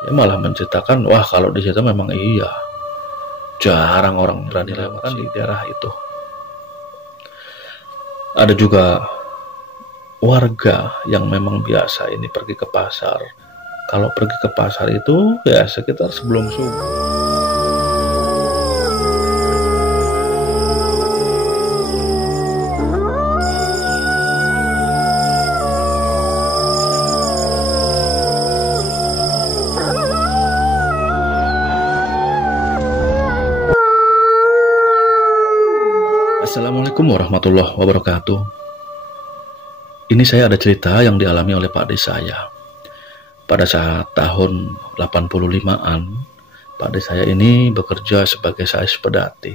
Dia malah menceritakan, wah kalau di situ memang iya, jarang orang berani lewat di daerah itu. Ada juga warga yang memang biasa ini pergi ke pasar. Kalau pergi ke pasar itu ya sekitar sebelum subuh. Assalamualaikum warahmatullahi wabarakatuh. Ini saya ada cerita yang dialami oleh Pak De saya. Pada saat tahun 85-an, Pak De saya ini bekerja sebagai sales pedati.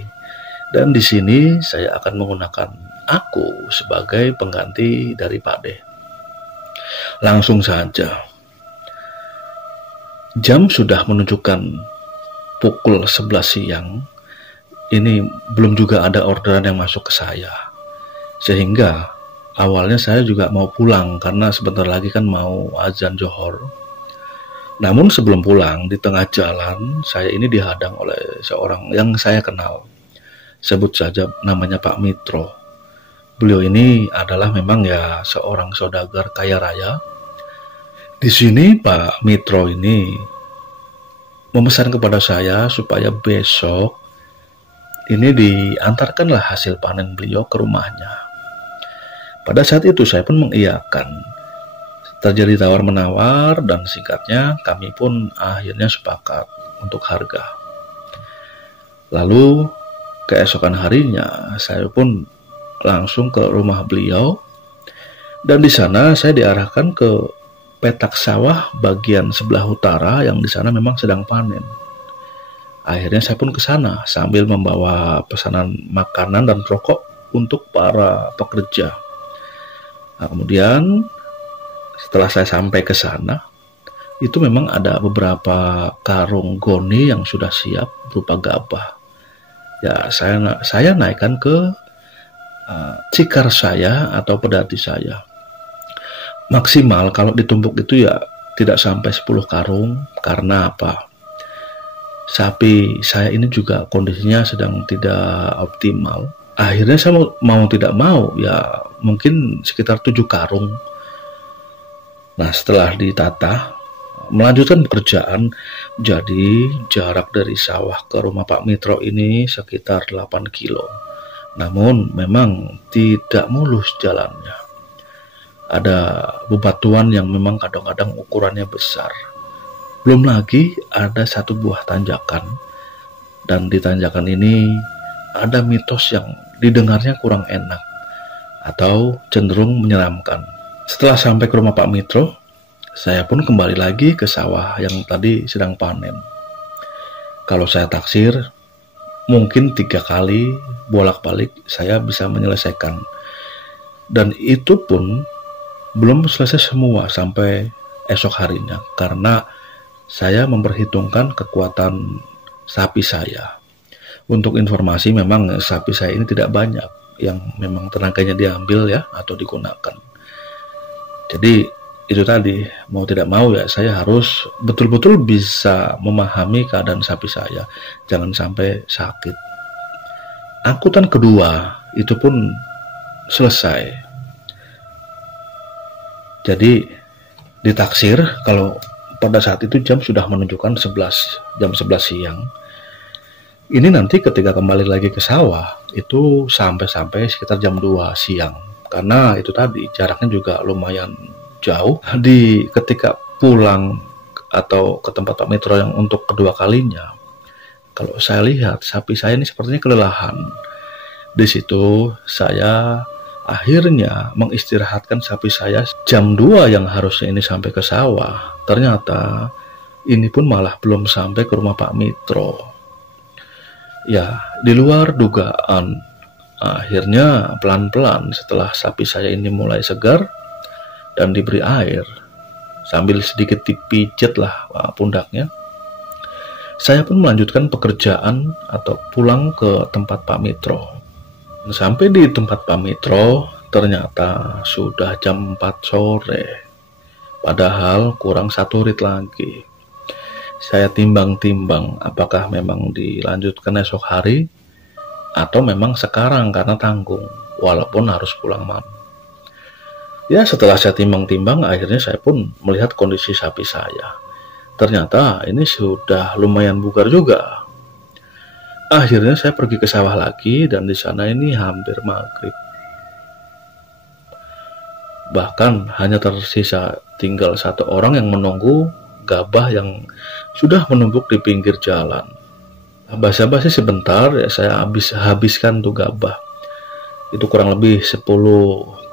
Dan di sini saya akan menggunakan aku sebagai pengganti dari Pak De. Langsung saja. Jam sudah menunjukkan pukul 11 siang. Ini belum juga ada orderan yang masuk ke saya, sehingga awalnya saya juga mau pulang karena sebentar lagi kan mau azan Johor. Namun sebelum pulang, di tengah jalan saya ini dihadang oleh seorang yang saya kenal, sebut saja namanya Pak Mitro. Beliau ini adalah memang ya seorang saudagar kaya raya. Di sini Pak Mitro ini memesan kepada saya supaya besok ini diantarkanlah hasil panen beliau ke rumahnya. Pada saat itu saya pun mengiyakan. Terjadi tawar-menawar dan singkatnya kami pun akhirnya sepakat untuk harga. Lalu keesokan harinya saya pun langsung ke rumah beliau dan di sana saya diarahkan ke petak sawah bagian sebelah utara yang di sana memang sedang panen. Akhirnya saya pun ke sana sambil membawa pesanan makanan dan rokok untuk para pekerja. Nah, kemudian setelah saya sampai ke sana, itu memang ada beberapa karung goni yang sudah siap berupa gabah. Ya, saya naikkan ke cikar saya atau pedati saya. Maksimal kalau ditumpuk itu ya tidak sampai 10 karung. Karena apa? Sapi saya ini juga kondisinya sedang tidak optimal. Akhirnya saya mau tidak mau ya mungkin sekitar 7 karung. Nah, setelah ditata, melanjutkan pekerjaan, jadi jarak dari sawah ke rumah Pak Mitro ini sekitar 8 kilo. Namun memang tidak mulus jalannya. Ada bebatuan yang memang kadang-kadang ukurannya besar. Belum lagi ada satu buah tanjakan, dan di tanjakan ini ada mitos yang didengarnya kurang enak atau cenderung menyeramkan. Setelah sampai ke rumah Pak Mitro, saya pun kembali lagi ke sawah yang tadi sedang panen. Kalau saya taksir, mungkin 3 kali bolak-balik saya bisa menyelesaikan. Dan itu pun belum selesai semua sampai esok harinya, karena saya memperhitungkan kekuatan sapi saya. Untuk informasi, memang sapi saya ini tidak banyak yang memang tenaganya diambil ya atau digunakan. Jadi itu tadi, mau tidak mau ya saya harus betul-betul bisa memahami keadaan sapi saya, jangan sampai sakit. Angkutan kedua itu pun selesai. Jadi ditaksir kalau pada saat itu jam sudah menunjukkan jam 11 siang. Ini nanti ketika kembali lagi ke sawah itu sampai sekitar jam 2 siang. Karena itu tadi jaraknya juga lumayan jauh. Ketika pulang atau ke tempat Pak Mitro yang untuk kedua kalinya, kalau saya lihat sapi saya ini sepertinya kelelahan. Di situ saya akhirnya mengistirahatkan sapi saya jam 2 yang harusnya ini sampai ke sawah. Ternyata ini pun malah belum sampai ke rumah Pak Mitro. Ya, di luar dugaan. Akhirnya pelan-pelan setelah sapi saya ini mulai segar dan diberi air, sambil sedikit dipijat lah pundaknya, saya pun melanjutkan pekerjaan atau pulang ke tempat Pak Mitro. Sampai di tempat Pak Mitro, ternyata sudah jam 4 sore. Padahal kurang 1 rit lagi. saya timbang-timbang apakah memang dilanjutkan esok hari atau memang sekarang karena tanggung, walaupun harus pulang malam. Ya, setelah saya timbang-timbang, akhirnya saya pun melihat kondisi sapi saya. Ternyata ini sudah lumayan bugar juga. Akhirnya saya pergi ke sawah lagi, dan di sana ini hampir maghrib. Bahkan hanya tersisa tinggal satu orang yang menunggu gabah yang sudah menumpuk di pinggir jalan. Basa-basi sebentar, ya saya habiskan tuh gabah. Itu kurang lebih 10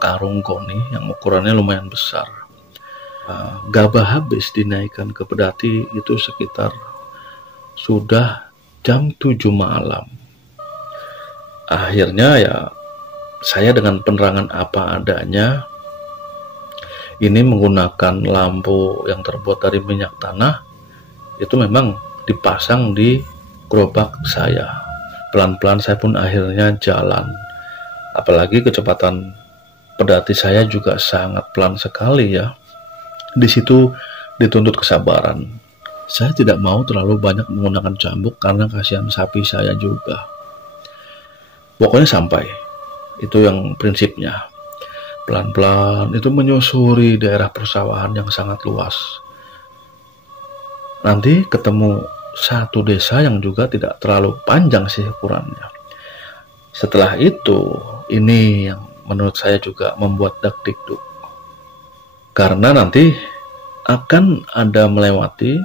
karung koni yang ukurannya lumayan besar. Gabah habis dinaikkan ke pedati itu sekitar sudah jam 7 malam. Akhirnya ya saya dengan penerangan apa adanya, ini menggunakan lampu yang terbuat dari minyak tanah, itu memang dipasang di gerobak saya. Pelan-pelan saya pun akhirnya jalan. Apalagi kecepatan pedati saya juga sangat pelan sekali ya. Di situ dituntut kesabaran. Saya tidak mau terlalu banyak menggunakan cambuk karena kasihan sapi saya juga. Pokoknya sampai. Itu yang prinsipnya. Pelan-pelan itu menyusuri daerah persawahan yang sangat luas. Nanti ketemu satu desa yang juga tidak terlalu panjang sih ukurannya. Setelah itu, ini yang menurut saya juga membuat dak-dikduk. Karena nanti akan ada melewati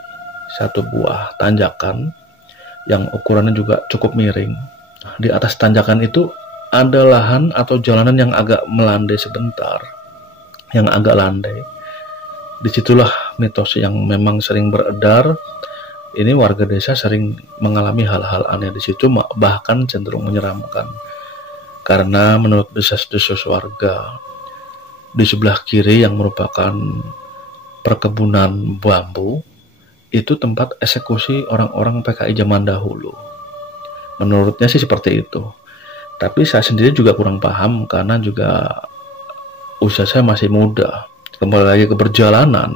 satu buah tanjakan yang ukurannya juga cukup miring. Di atas tanjakan itu ada lahan atau jalanan yang agak melandai sebentar, yang agak landai. Disitulah mitos yang memang sering beredar. Ini warga desa sering mengalami hal-hal aneh di situ, bahkan cenderung menyeramkan. Karena menurut desas-desus warga, di sebelah kiri yang merupakan perkebunan bambu, itu tempat eksekusi orang-orang PKI zaman dahulu. Menurutnya sih seperti itu. Tapi saya sendiri juga kurang paham karena juga usia saya masih muda. Kembali lagi ke perjalanan.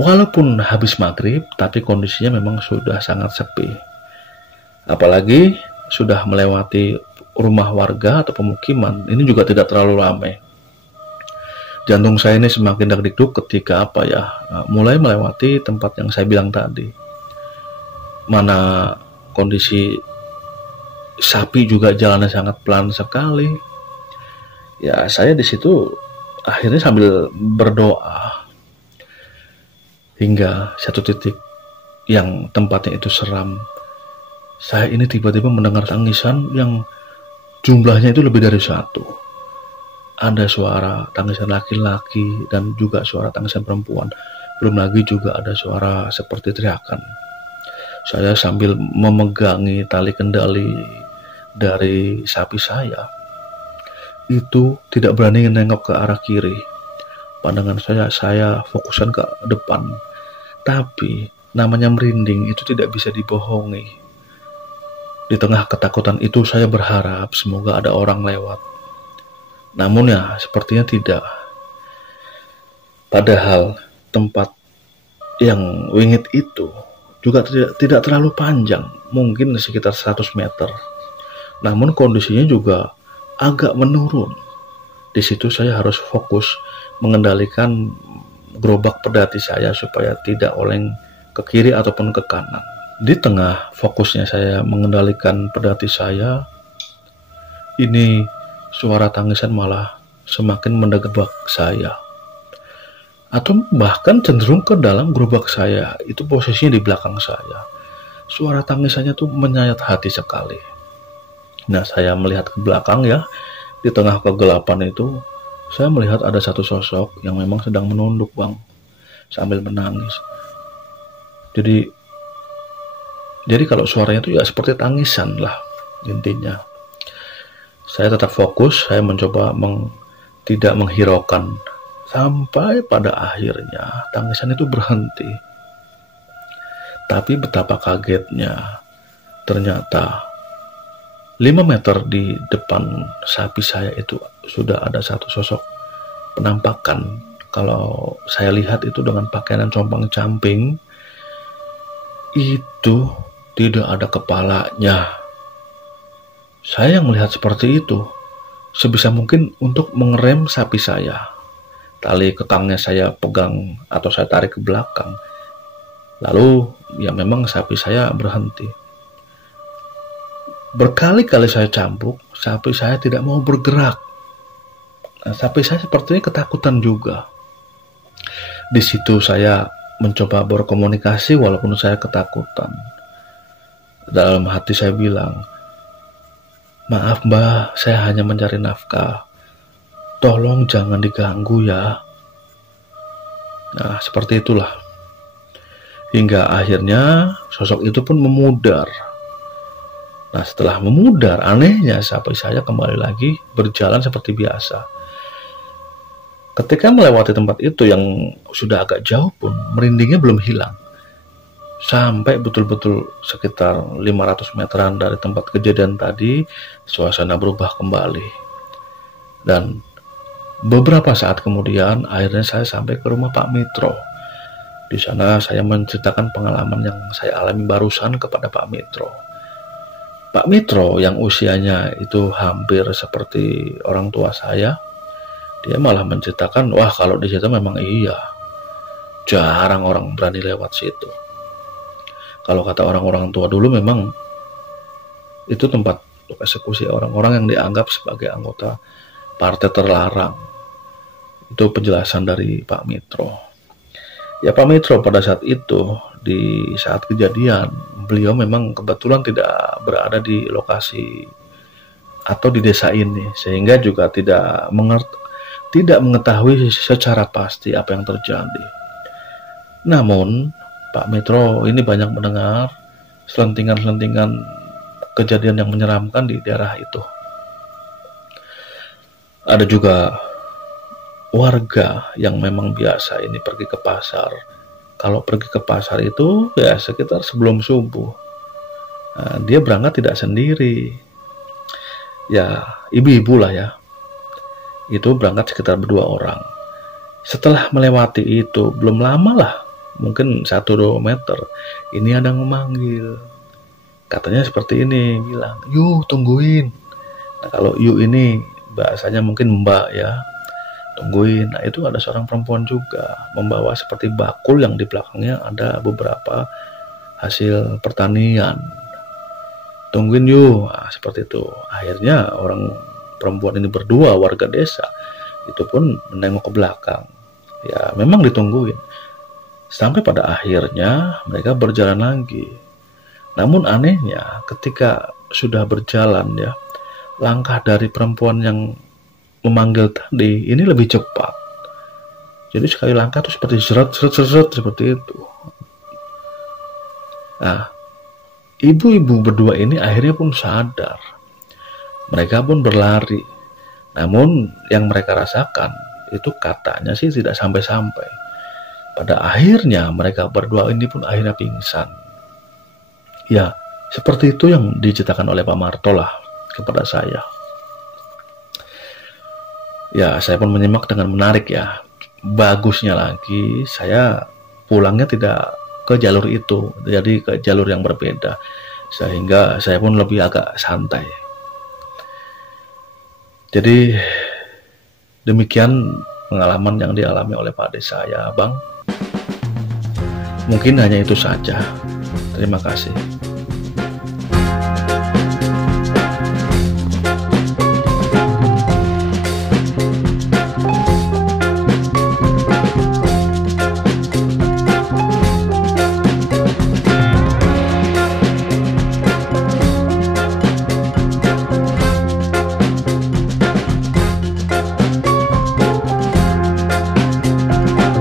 Walaupun habis maghrib, tapi kondisinya memang sudah sangat sepi. Apalagi sudah melewati rumah warga atau pemukiman, ini juga tidak terlalu ramai. Jantung saya ini semakin dak-dikduk ketika mulai melewati tempat yang saya bilang tadi. Mana kondisi sapi juga jalannya sangat pelan sekali. Ya, saya di situ akhirnya sambil berdoa hingga satu titik yang tempatnya itu seram. Saya ini tiba-tiba mendengar tangisan yang jumlahnya itu lebih dari satu. Ada suara tangisan laki-laki dan juga suara tangisan perempuan. Belum lagi juga ada suara seperti teriakan. Saya sambil memegangi tali kendali dari sapi saya, itu tidak berani menengok ke arah kiri. Pandangan saya fokuskan ke depan. Tapi namanya merinding itu tidak bisa dibohongi. Di tengah ketakutan itu saya berharap semoga ada orang lewat. Namun ya sepertinya tidak. Padahal tempat yang wingit itu juga tidak terlalu panjang, mungkin sekitar 100 meter. Namun kondisinya juga agak menurun. Di situ saya harus fokus mengendalikan gerobak pedati saya supaya tidak oleng ke kiri ataupun ke kanan. Di tengah fokusnya saya mengendalikan pedati saya, ini suara tangisan malah semakin mendegebak saya. Atau bahkan cenderung ke dalam gerobak saya, itu posisinya di belakang saya. Suara tangisannya tuh menyayat hati sekali. Nah, saya melihat ke belakang ya, di tengah kegelapan itu, saya melihat ada satu sosok yang memang sedang menunduk, Bang, sambil menangis. Jadi kalau suaranya itu ya seperti tangisan lah intinya. Saya tetap fokus, saya mencoba tidak menghiraukan. Sampai pada akhirnya tangisan itu berhenti. Tapi betapa kagetnya, ternyata 5 meter di depan sapi saya itu sudah ada satu sosok penampakan kalau saya lihat itu dengan pakaian yang compang-camping, itu tidak ada kepalanya. Saya yang melihat seperti itu, sebisa mungkin untuk mengerem sapi saya. Tali kekangnya saya pegang atau saya tarik ke belakang. Lalu ya memang sapi saya berhenti. Berkali-kali saya cambuk, sapi saya tidak mau bergerak. Nah, sapi saya sepertinya ketakutan juga. Di situ saya mencoba berkomunikasi walaupun saya ketakutan. Dalam hati saya bilang, "Maaf Mbah, saya hanya mencari nafkah. Tolong jangan diganggu ya." Nah, seperti itulah. Hingga akhirnya sosok itu pun memudar. Nah, setelah memudar, anehnya sapi saya kembali lagi berjalan seperti biasa. Ketika melewati tempat itu yang sudah agak jauh pun, merindingnya belum hilang. Sampai betul-betul sekitar 500 meteran dari tempat kejadian tadi, suasana berubah kembali. Dan beberapa saat kemudian, akhirnya saya sampai ke rumah Pak Mitro. Di sana saya menceritakan pengalaman yang saya alami barusan kepada Pak Mitro. Pak Mitro yang usianya itu hampir seperti orang tua saya, dia malah menceritakan, wah kalau di situ memang iya, jarang orang berani lewat situ. Kalau kata orang-orang tua dulu memang itu tempat eksekusi orang-orang yang dianggap sebagai anggota partai terlarang. Itu penjelasan dari Pak Mitro. Ya Pak Mitro pada saat itu, di saat kejadian, beliau memang kebetulan tidak berada di lokasi atau di desa ini, sehingga juga tidak mengetahui secara pasti apa yang terjadi. Namun Pak Mitro ini banyak mendengar selentingan-selentingan kejadian yang menyeramkan di daerah itu. Ada juga warga yang memang biasa ini pergi ke pasar. Kalau pergi ke pasar itu ya sekitar sebelum subuh. Nah, dia berangkat tidak sendiri. Ya ibu-ibu lah ya. Itu berangkat sekitar berdua orang. Setelah melewati itu belum lama lah, mungkin 1-2 meter, ini ada yang memanggil. Katanya seperti ini, bilang, "Yuk tungguin." Nah kalau yuk ini bahasanya mungkin mbak ya, tungguin. Nah itu ada seorang perempuan juga membawa seperti bakul yang di belakangnya ada beberapa hasil pertanian. Tungguin yuk. Nah, seperti itu. Akhirnya orang perempuan ini berdua, warga desa, itu pun menengok ke belakang. Ya memang ditungguin. Sampai pada akhirnya mereka berjalan lagi. Namun anehnya ketika sudah berjalan ya, langkah dari perempuan yang memanggil tadi ini lebih cepat. Jadi sekali langkah tuh seperti seret seperti itu. Nah, ibu-ibu berdua ini akhirnya pun sadar. Mereka pun berlari. Namun yang mereka rasakan itu katanya sih tidak sampai-sampai. Pada akhirnya mereka berdua ini pun akhirnya pingsan. Ya, seperti itu yang diceritakan oleh Pak Marto lah kepada saya. Ya, saya pun menyimak dengan menarik ya. Bagusnya lagi, saya pulangnya tidak ke jalur itu, jadi ke jalur yang berbeda. Sehingga saya pun lebih agak santai. Jadi, demikian pengalaman yang dialami oleh Pak Ade saya, Bang. Mungkin hanya itu saja. Terima kasih.